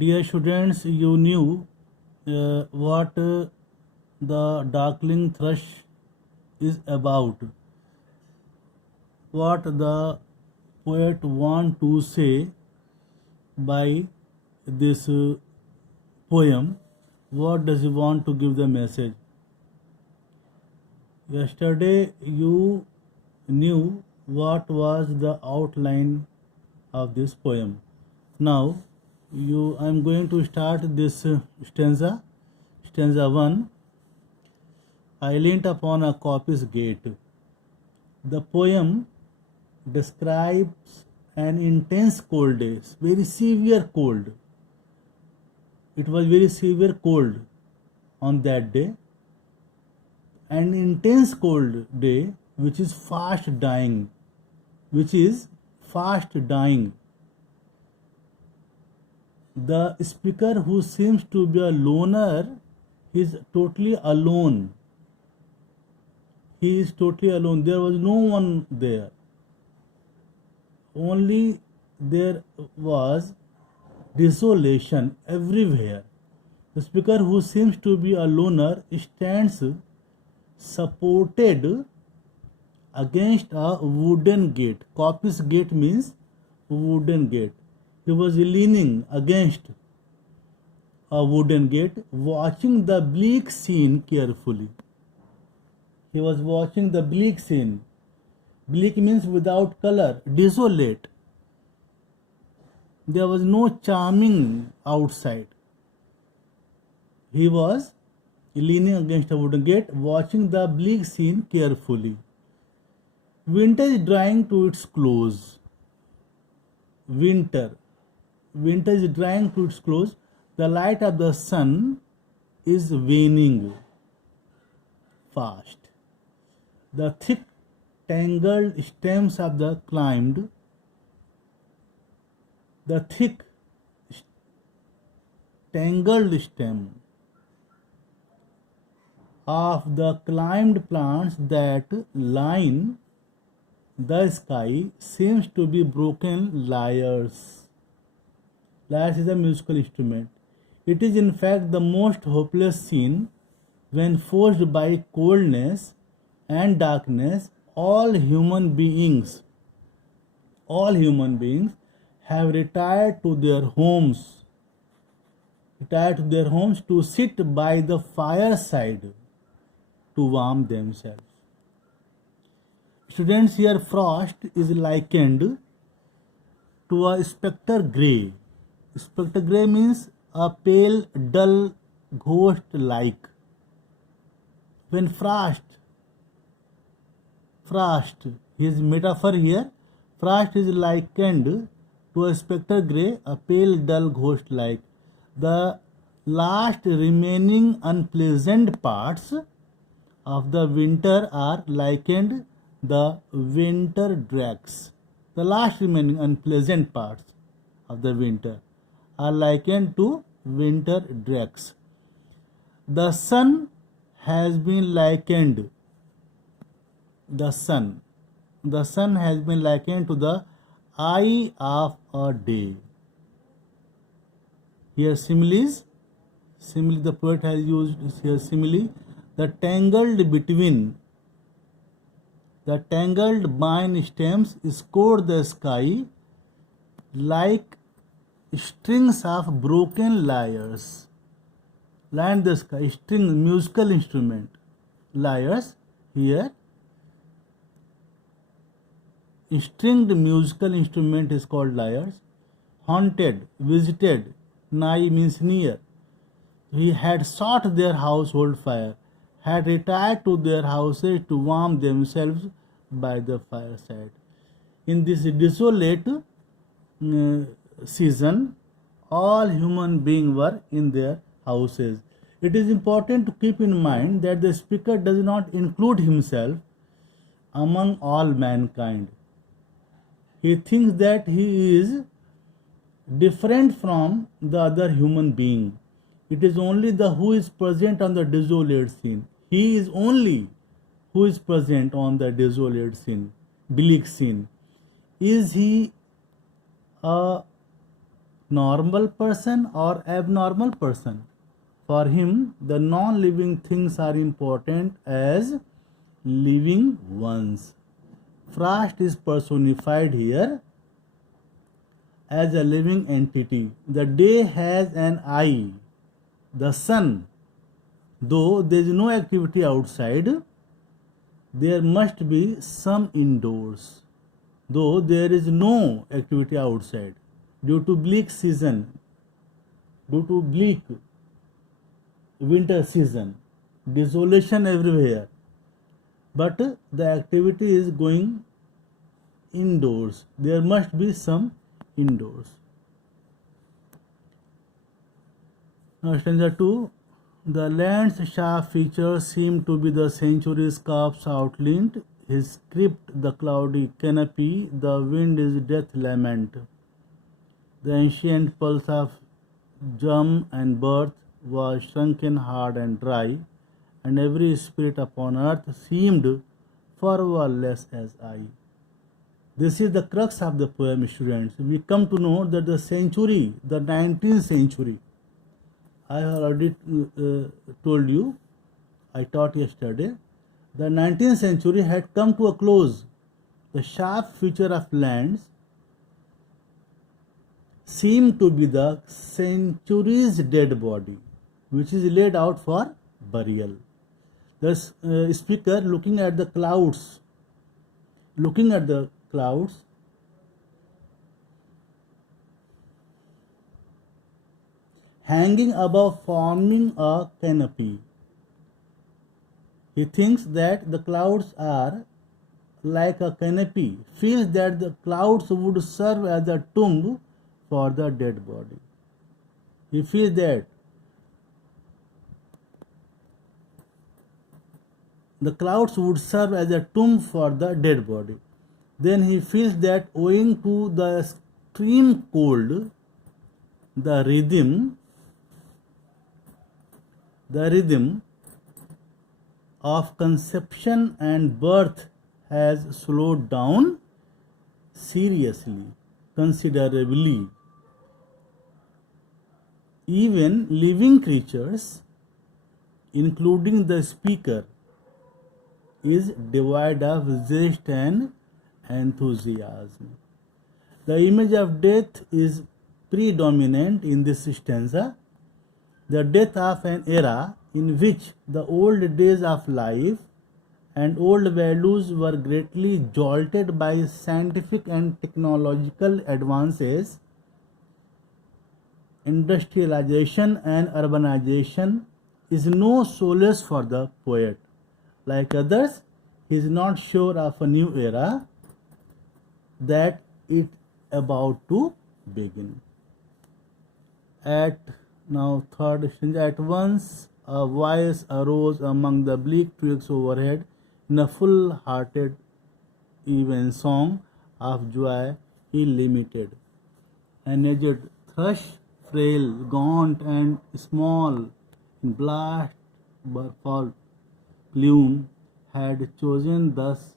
Dear students, you knew what the darkling thrush is about, what the poet want to say by this poem. What does he want to give the message? Yesterday you knew what was the outline of this poem. Now I am going to start this stanza. Stanza 1. I leant upon a coppice gate. The poem describes an intense cold day, very severe cold. It was very severe cold on that day. An intense cold day which is fast dying. The speaker, who seems to be a loner, is totally alone. He is totally alone. There was no one there. Only there was desolation everywhere. The speaker, who seems to be a loner, stands supported against a wooden gate. Coppice gate means wooden gate. He was leaning against a wooden gate, watching the bleak scene carefully. He was watching the bleak scene. Bleak means without color, desolate. There was no charming outside. He was leaning against a wooden gate, watching the bleak scene carefully. Winter is drawing to its close. Winter is drawing to its close. The light of the sun is waning fast. The thick, tangled stems of the climbed plants that line the sky seems to be broken lyres. Lyres is a musical instrument. It is in fact the most hopeless scene when, forced by coldness and darkness, all human beings have retired to their homes to sit by the fireside to warm themselves. Students, here frost is likened to a spectre grey. Spectre grey means a pale, dull, ghost-like. When frost, his metaphor here, frost is likened to a spectre grey, a pale, dull, ghost-like. The last remaining unpleasant parts of the winter are likened the winter dregs. The last remaining unpleasant parts of the winter are likened to winter dregs. The sun has been likened. The sun has been likened to the eye of a day. Here similes. The poet has used here simile. The tangled vine stems scored the sky like strings of broken lyres. Line the sky, string, musical instrument. Lyres here. Stringed musical instrument is called lyres. Haunted, visited, nigh means near. He had sought their household fire, had retired to their houses to warm themselves by the fireside. In this desolate season, all human beings were in their houses. It is important to keep in mind that the speaker does not include himself among all mankind. He thinks that he is different from the other human being. It is only the who is present on the desolate scene. He is only who is present on the desolate scene, bleak scene. Is he a normal person or abnormal person. For him, the non-living things are important as living ones. Frost is personified here as a living entity. The day has an eye. The sun, though there is no activity outside, there must be some indoors. Though there is no activity outside, due to bleak season, due to bleak winter season, desolation everywhere, but the activity is going indoors. There must be some indoors. Now stanza 2. The land's sharp features seem to be the century's curves outlined. His script, the cloudy canopy, the wind is death lament. The ancient pulse of germ and birth was shrunken hard and dry, and every spirit upon earth seemed fervorless as I. This is the crux of the poem, students. We come to know that the century, the 19th century, I have already told you, I taught yesterday, the 19th century had come to a close. The sharp feature of lands seemed to be the century's dead body, which is laid out for burial. The speaker looking at the clouds, hanging above, forming a canopy. He thinks that the clouds are like a canopy, feels that the clouds would serve as a tomb for the dead body. He feels that the clouds would serve as a tomb for the dead body. Then he feels that owing to the extreme cold, the rhythm of conception and birth has slowed down seriously, considerably. Even living creatures, including the speaker, is devoid of zest and enthusiasm. The image of death is predominant in this stanza. The death of an era in which the old days of life and old values were greatly jolted by scientific and technological advances, industrialization and urbanization, is no solace for the poet. Like others, he is not sure of a new era that it about to begin. At now third stanza, at once a voice arose among the bleak twigs overhead in a full-hearted even song of joy illimited. An aged thrush, frail, gaunt and small, in blast fall plume, had chosen thus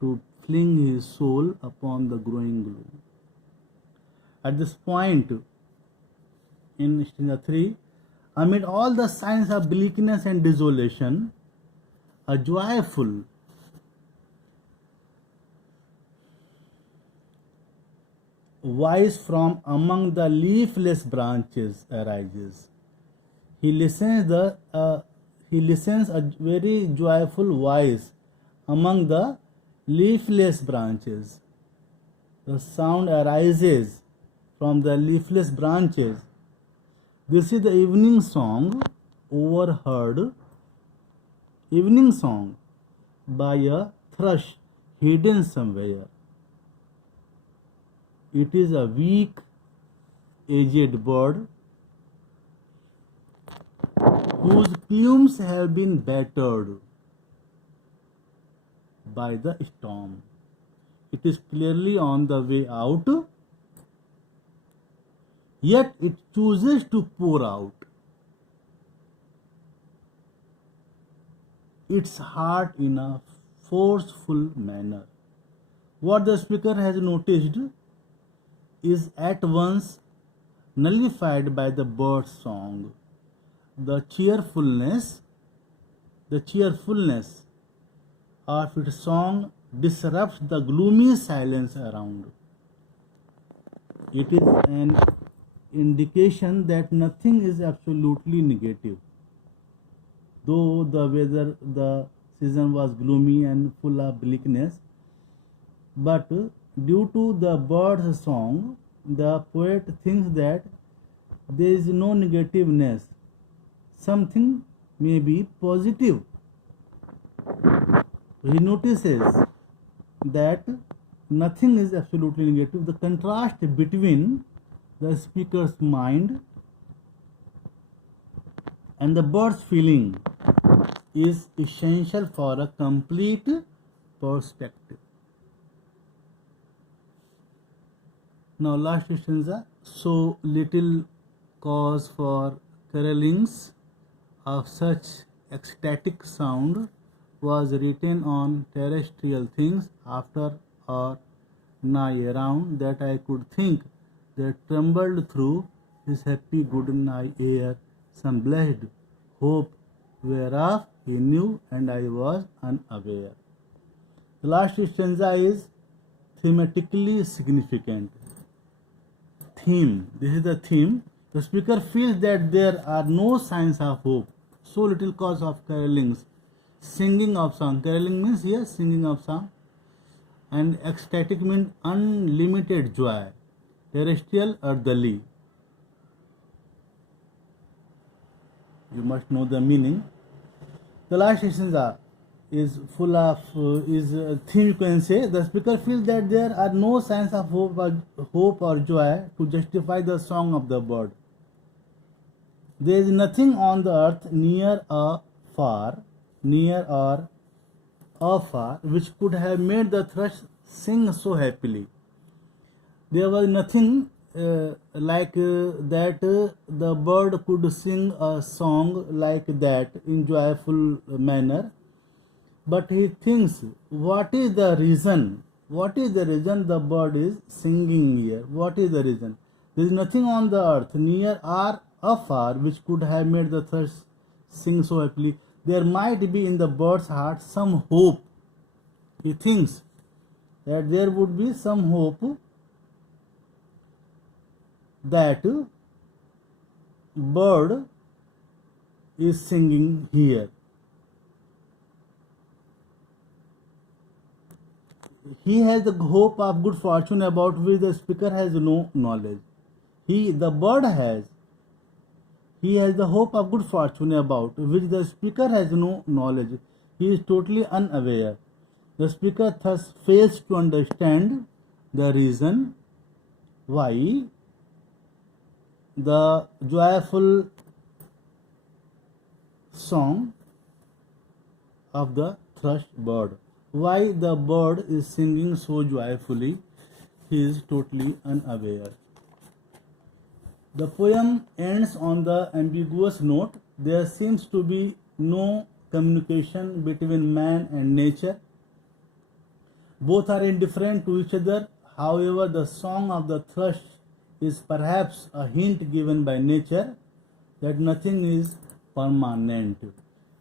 to fling his soul upon the growing gloom. At this point in stanza 3, amid all the signs of bleakness and desolation, a joyful voice from among the leafless branches arises. He listens a very joyful voice among the leafless branches. The sound arises from the leafless branches. This is the evening song overheard, evening song by a thrush hidden somewhere. It is a weak, aged bird whose plumes have been battered by the storm. It is clearly on the way out, yet it chooses to pour out its heart in a forceful manner. What the speaker has noticed is at once nullified by the bird's song. The cheerfulness of its song disrupts the gloomy silence around. It is an indication that nothing is absolutely negative. Though the season was gloomy and full of bleakness, but due to the bird's song, the poet thinks that there is no negativeness. Something may be positive. He notices that nothing is absolutely negative. The contrast between the speaker's mind and the bird's feeling is essential for a complete perspective. Now last stanza. So little cause for carolings of such ecstatic sound was written on terrestrial things after or nigh around, that I could think there trembled through his happy good nigh air some blessed hope whereof he knew and I was unaware. The last stanza is thematically significant. Theme. This is the theme. The speaker feels that there are no signs of hope. So little cause of carolings. Singing of song. Caroling means here singing of song. And ecstatic means unlimited joy. Terrestrial, earthly. You must know the meaning. The last stanza is full of theme, you can say. The speaker feels that there are no signs of hope or joy to justify the song of the bird. There is nothing on the earth near or far, which could have made the thrush sing so happily. There was nothing that the bird could sing a song like that in joyful manner. But he thinks, what is the reason? What is the reason the bird is singing here? What is the reason? There is nothing on the earth, near or afar, which could have made the thrush sing so happily. There might be in the bird's heart some hope. He thinks that there would be some hope that bird is singing here. He has the hope of good fortune about which the speaker has no knowledge. The bird has. He has the hope of good fortune about which the speaker has no knowledge. He is totally unaware. The speaker thus fails to understand the reason why the joyful song of the thrush bird. Why the bird is singing so joyfully, he is totally unaware. The poem ends on the ambiguous note. There seems to be no communication between man and nature. Both are indifferent to each other. However, the song of the thrush is perhaps a hint given by nature that nothing is permanent.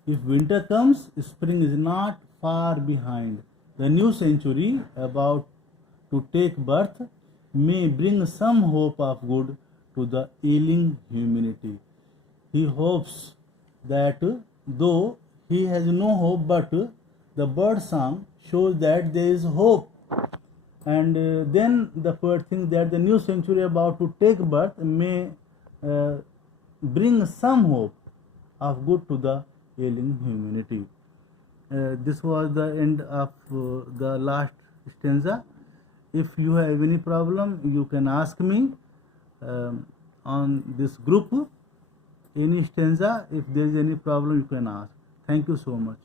If winter comes, spring is not far behind. The new century, about to take birth, may bring some hope of good to the ailing humanity. He hopes that though he has no hope, but the bird song shows that there is hope. And then the poet thinks that the new century about to take birth may bring some hope of good to the ailing humanity. This was the end of the last stanza. If you have any problem, you can ask me on this group any stanza. If there is any problem, you can ask. Thank you so much.